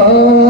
আয়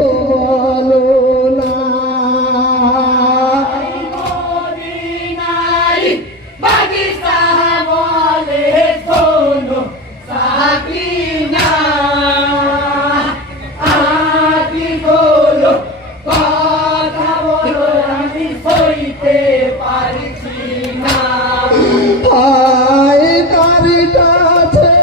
আয় তার কাছে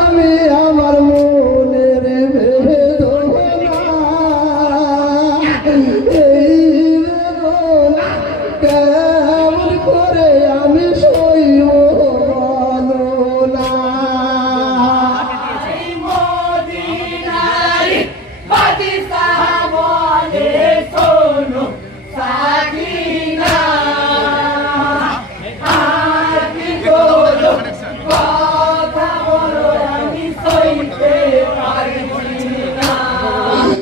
আমি আমার মনের বেদনা। এই বেদনা কেমন করে আমি